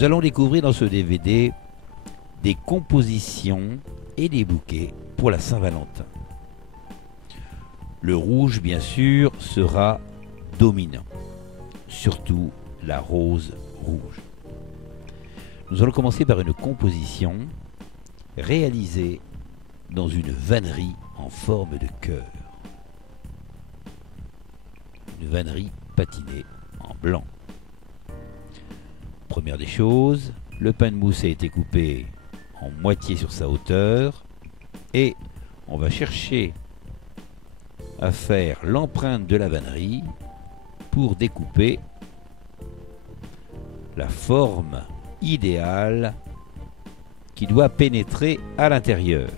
Nous allons découvrir dans ce DVD des compositions et des bouquets pour la Saint-Valentin. Le rouge, bien sûr, sera dominant, surtout la rose rouge. Nous allons commencer par une composition réalisée dans une vannerie en forme de cœur. Une vannerie patinée en blanc. Première des choses, le pain de mousse a été coupé en moitié sur sa hauteur et on va chercher à faire l'empreinte de la vannerie pour découper la forme idéale qui doit pénétrer à l'intérieur.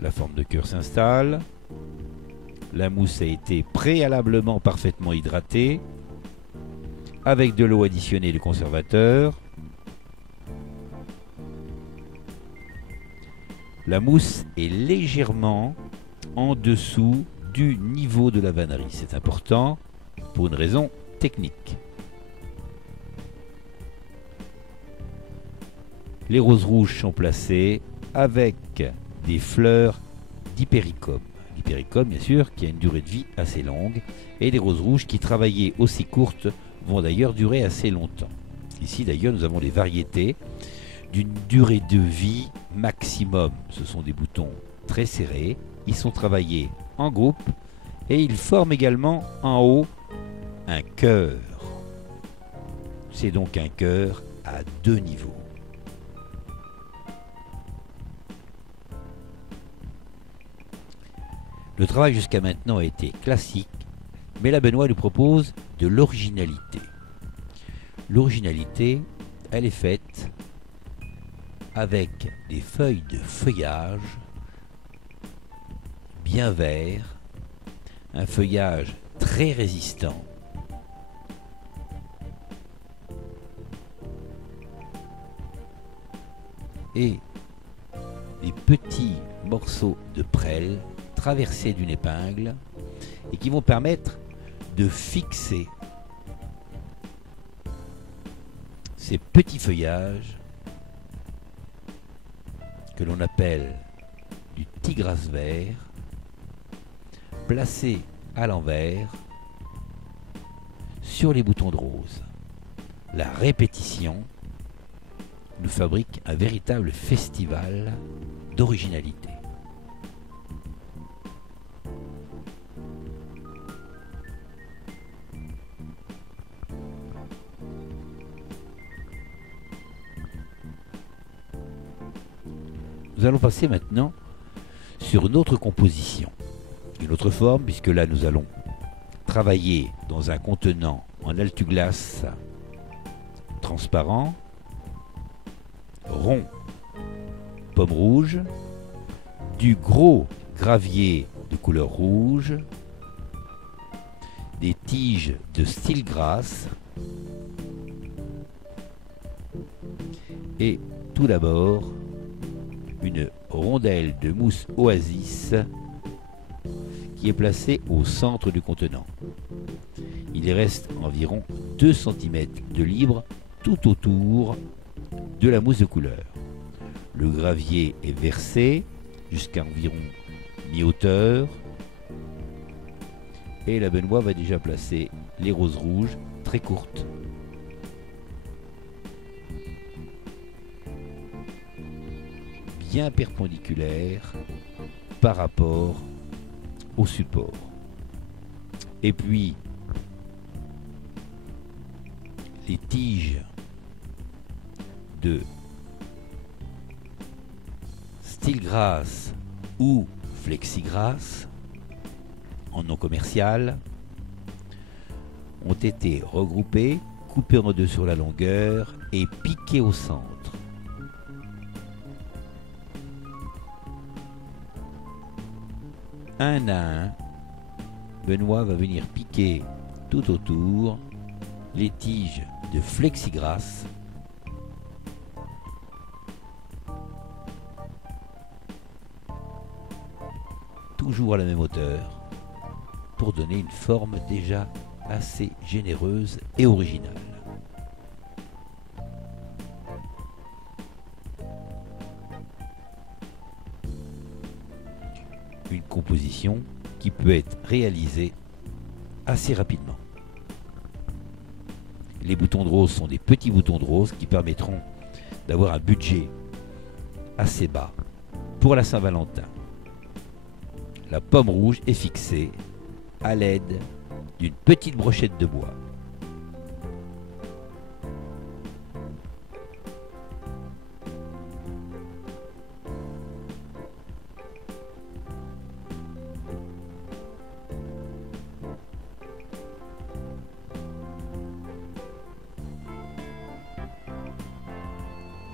La forme de cœur s'installe. La mousse a été préalablement parfaitement hydratée avec de l'eau additionnée de conservateur. La mousse est légèrement en dessous du niveau de la vannerie. C'est important pour une raison technique. Les roses rouges sont placées avec des fleurs d'hypericum. L'hypericum, bien sûr, qui a une durée de vie assez longue. Et les roses rouges qui, travaillées aussi courtes, vont d'ailleurs durer assez longtemps. Ici, d'ailleurs, nous avons les variétés d'une durée de vie maximum. Ce sont des boutons très serrés. Ils sont travaillés en groupe et ils forment également en haut un cœur. C'est donc un cœur à deux niveaux. Le travail jusqu'à maintenant a été classique, mais là Benoît nous propose de l'originalité. L'originalité, elle est faite avec des feuilles de feuillage bien vert, un feuillage très résistant, et des petits morceaux de prêle traversés d'une épingle et qui vont permettre de fixer ces petits feuillages que l'on appelle du tigras vert, placés à l'envers sur les boutons de rose. La répétition nous fabrique un véritable festival d'originalité. Nous allons passer maintenant sur une autre composition, une autre forme, puisque là nous allons travailler dans un contenant en altuglace transparent, rond, pomme rouge, du gros gravier de couleur rouge, des tiges de stilgrass et tout d'abord une rondelle de mousse oasis qui est placée au centre du contenant. Il reste environ 2 cm de libre tout autour de la mousse de couleur. Le gravier est versé jusqu'à environ mi-hauteur et la Benoît va déjà placer les roses rouges très courtes. Bien perpendiculaire par rapport au support. Et puis les tiges de stilgrass ou flexigrass en nom commercial ont été regroupées, coupées en deux sur la longueur et piquées au centre. Un à un, Benoît va venir piquer tout autour les tiges de flexigrass toujours à la même hauteur pour donner une forme déjà assez généreuse et originale. Une composition qui peut être réalisée assez rapidement. Les boutons de rose sont des petits boutons de rose qui permettront d'avoir un budget assez bas pour la Saint-Valentin. La pomme rouge est fixée à l'aide d'une petite brochette de bois.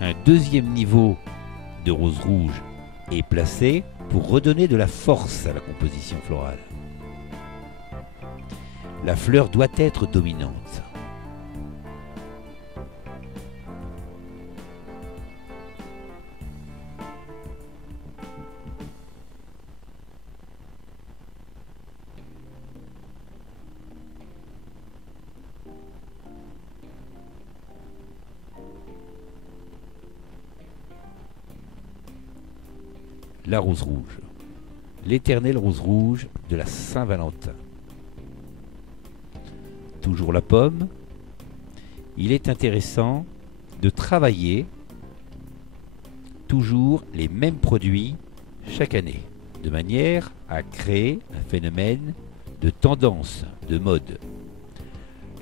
Un deuxième niveau de rose rouge est placé pour redonner de la force à la composition florale. La fleur doit être dominante. La rose rouge, l'éternelle rose rouge de la Saint-Valentin. Toujours la pomme. Il est intéressant de travailler toujours les mêmes produits chaque année, de manière à créer un phénomène de tendance, de mode.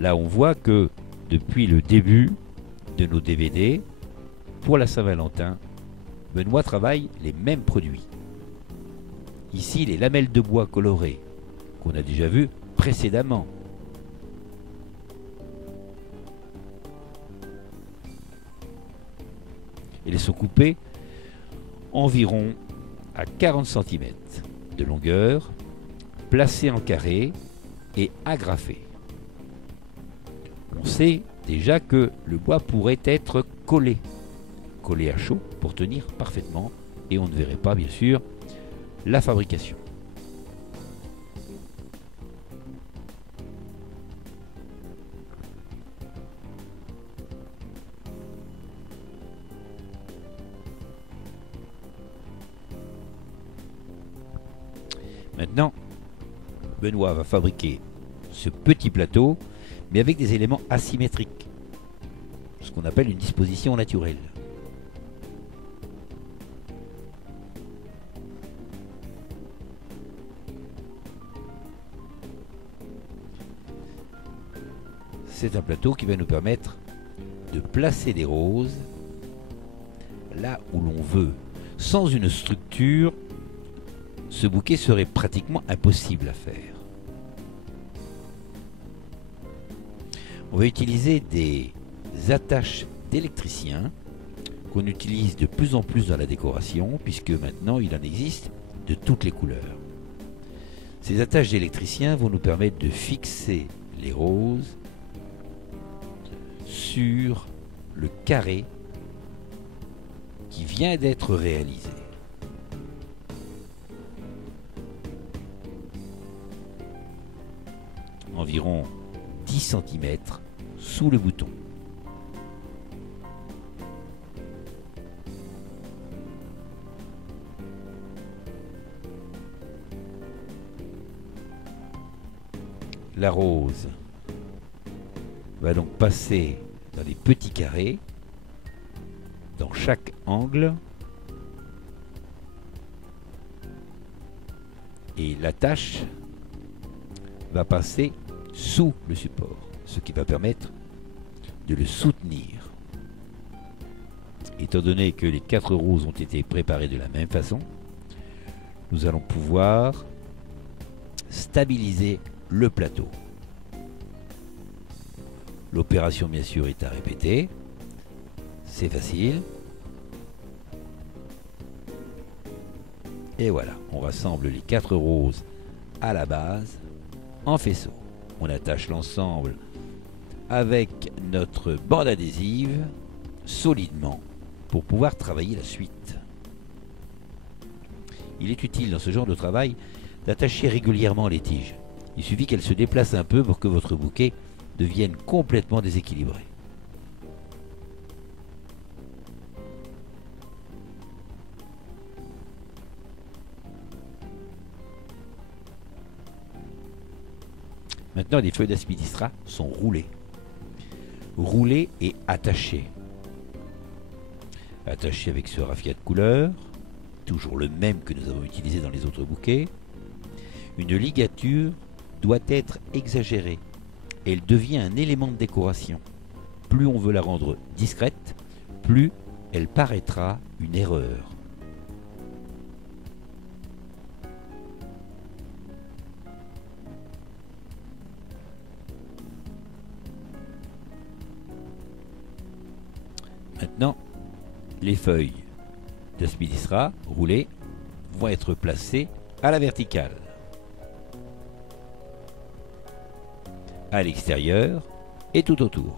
Là, on voit que depuis le début de nos DVD, pour la Saint-Valentin, Benoît travaille les mêmes produits. Ici, les lamelles de bois colorées, qu'on a déjà vues précédemment. Elles sont coupées environ à 40 cm de longueur, placées en carré et agrafées. On sait déjà que le bois pourrait être collé à chaud pour tenir parfaitement et on ne verrait pas bien sûr la fabrication. Maintenant, Benoît va fabriquer ce petit plateau mais avec des éléments asymétriques, ce qu'on appelle une disposition naturelle. C'est un plateau qui va nous permettre de placer des roses là où l'on veut. Sans une structure, ce bouquet serait pratiquement impossible à faire. On va utiliser des attaches d'électricien qu'on utilise de plus en plus dans la décoration, puisque maintenant il en existe de toutes les couleurs. Ces attaches d'électricien vont nous permettre de fixer les roses sur le carré qui vient d'être réalisé. Environ 10 cm sous le bouton. La rose va donc passer dans des petits carrés dans chaque angle et l'attache va passer sous le support, ce qui va permettre de le soutenir. Étant donné que les 4 roses ont été préparées de la même façon, nous allons pouvoir stabiliser le plateau. L'opération bien sûr est à répéter, c'est facile. Et voilà, on rassemble les 4 roses à la base en faisceau. On attache l'ensemble avec notre bande adhésive solidement pour pouvoir travailler la suite. Il est utile dans ce genre de travail d'attacher régulièrement les tiges. Il suffit qu'elle se déplace un peu pour que votre bouquet devienne complètement déséquilibré. Maintenant, les feuilles d'aspidistra sont roulées. Roulées et attachées. Attachées avec ce raffia de couleur, toujours le même que nous avons utilisé dans les autres bouquets. Une ligature doit être exagérée. Elle devient un élément de décoration. Plus on veut la rendre discrète, plus elle paraîtra une erreur. Maintenant, les feuilles d'aspidistra roulées vont être placées à la verticale, à l'extérieur et tout autour.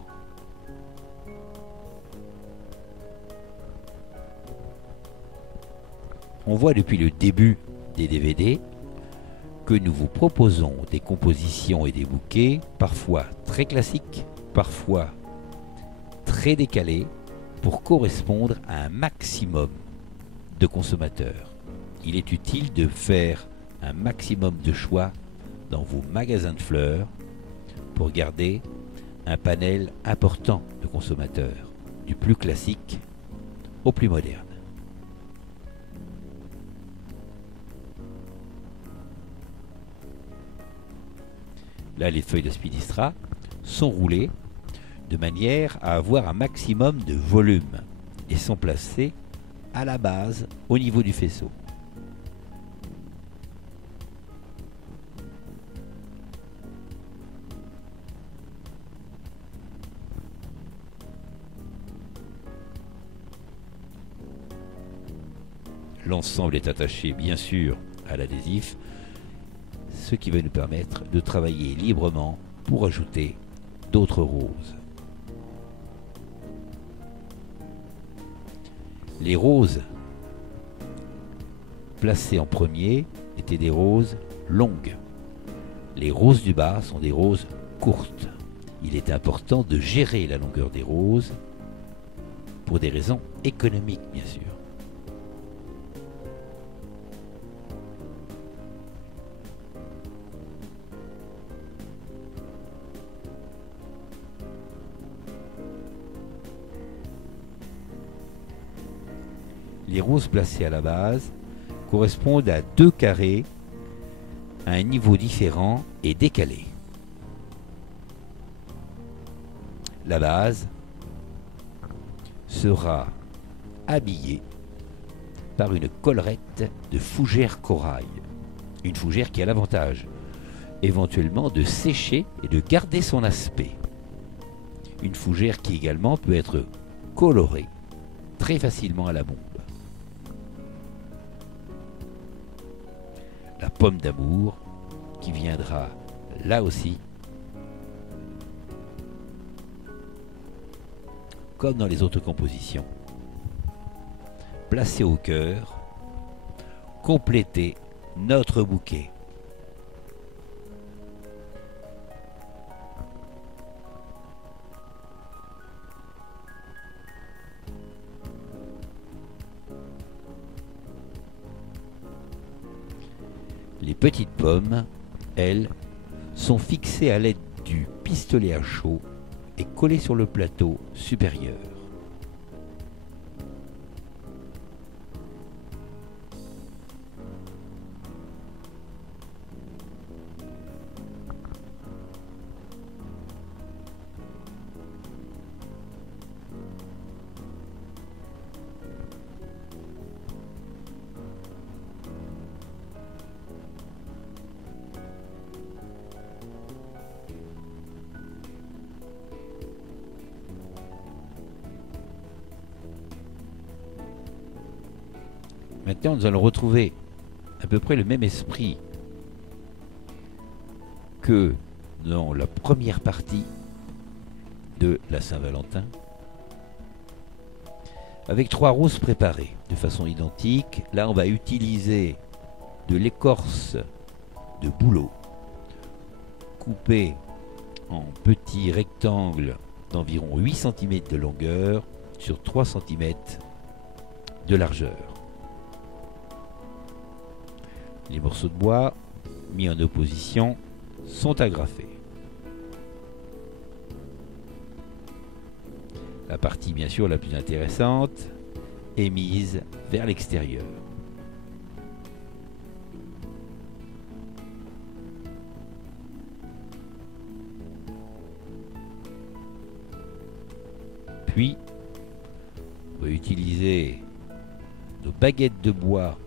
On voit depuis le début des DVD que nous vous proposons des compositions et des bouquets parfois très classiques, parfois très décalés, pour correspondre à un maximum de consommateurs. Il est utile de faire un maximum de choix dans vos magasins de fleurs pour garder un panel important de consommateurs, du plus classique au plus moderne. Là, les feuilles d'aspidistra sont roulées de manière à avoir un maximum de volume et sont placées à la base au niveau du faisceau. L'ensemble est attaché bien sûr à l'adhésif, ce qui va nous permettre de travailler librement pour ajouter d'autres roses. Les roses placées en premier étaient des roses longues. Les roses du bas sont des roses courtes. Il est important de gérer la longueur des roses pour des raisons économiques, bien sûr. Les roses placées à la base correspondent à deux carrés à un niveau différent et décalé. La base sera habillée par une collerette de fougère corail. Une fougère qui a l'avantage éventuellement de sécher et de garder son aspect. Une fougère qui également peut être colorée très facilement à la bombe. La pomme d'amour qui viendra là aussi, comme dans les autres compositions, placer au cœur, compléter notre bouquet. Les petites pommes, elles, sont fixées à l'aide du pistolet à chaud et collées sur le plateau supérieur. Maintenant, nous allons retrouver à peu près le même esprit que dans la première partie de la Saint-Valentin, avec 3 roses préparées de façon identique. Là, on va utiliser de l'écorce de bouleau coupés en petits rectangles d'environ 8 cm de longueur sur 3 cm de largeur. Les morceaux de bois mis en opposition sont agrafés. La partie bien sûr la plus intéressante est mise vers l'extérieur. Puis, on va utiliser nos baguettes de bois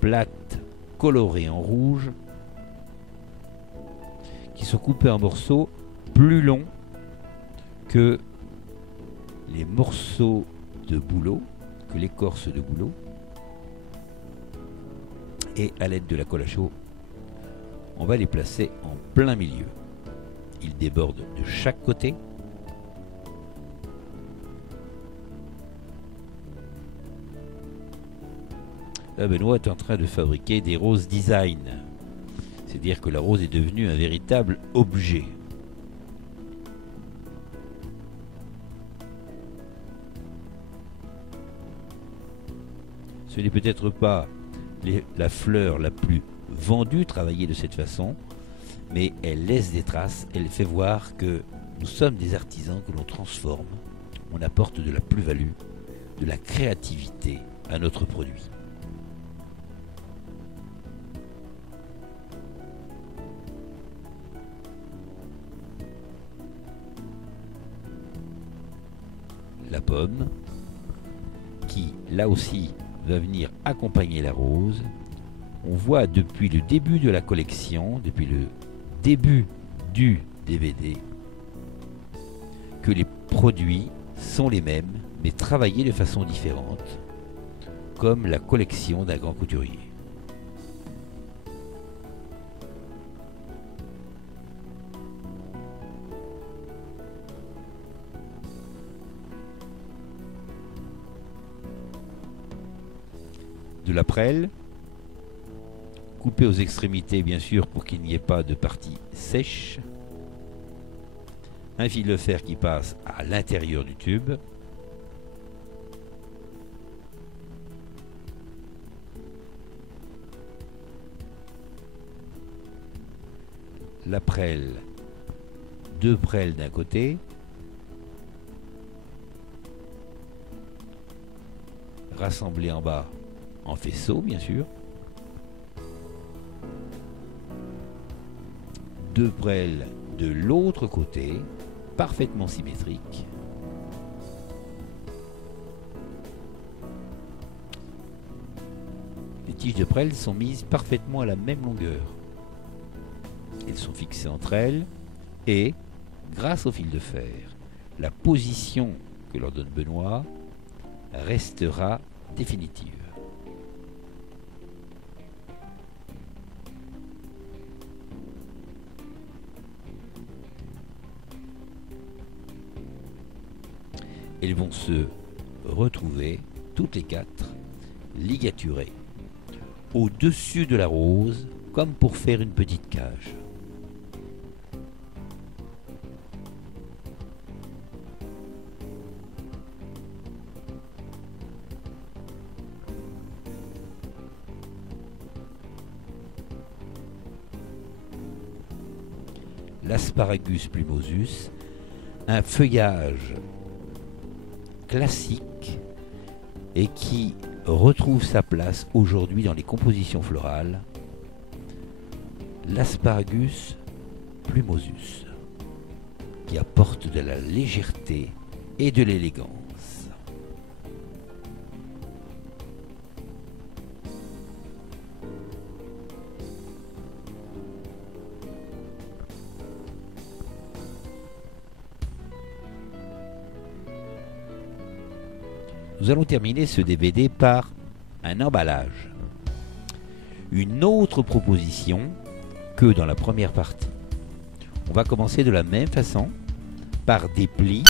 plates colorées en rouge qui sont coupées en morceaux plus longs que les morceaux de bouleau, que l'écorce de bouleau. Et à l'aide de la colle à chaud, on va les placer en plein milieu. Ils débordent de chaque côté. Là, Benoît est en train de fabriquer des roses design. C'est-à-dire que la rose est devenue un véritable objet. Ce n'est peut-être pas la fleur la plus vendue travaillée de cette façon, mais elle laisse des traces, elle fait voir que nous sommes des artisans que l'on transforme, on apporte de la plus-value, de la créativité à notre produit. La pomme, qui là aussi va venir accompagner la rose. On voit depuis le début de la collection, depuis le début du DVD, que les produits sont les mêmes, mais travaillés de façon différente, comme la collection d'un grand couturier. De la prêle, coupée aux extrémités bien sûr pour qu'il n'y ait pas de partie sèche. Un fil de fer qui passe à l'intérieur du tube. La prêle, deux prêles d'un côté. Rassemblées en bas en faisceau bien sûr. Deux prêles de l'autre côté, parfaitement symétriques. Les tiges de prêle sont mises parfaitement à la même longueur. Elles sont fixées entre elles et, grâce au fil de fer, la position que leur donne Benoît restera définitive. Elles vont se retrouver, toutes les quatre, ligaturées, au-dessus de la rose, comme pour faire une petite cage. L'asparagus plumosus, un feuillage classique et qui retrouve sa place aujourd'hui dans les compositions florales, l'asparagus plumosus, qui apporte de la légèreté et de l'élégance. Nous allons terminer ce DVD par un emballage. Une autre proposition que dans la première partie. On va commencer de la même façon par des plis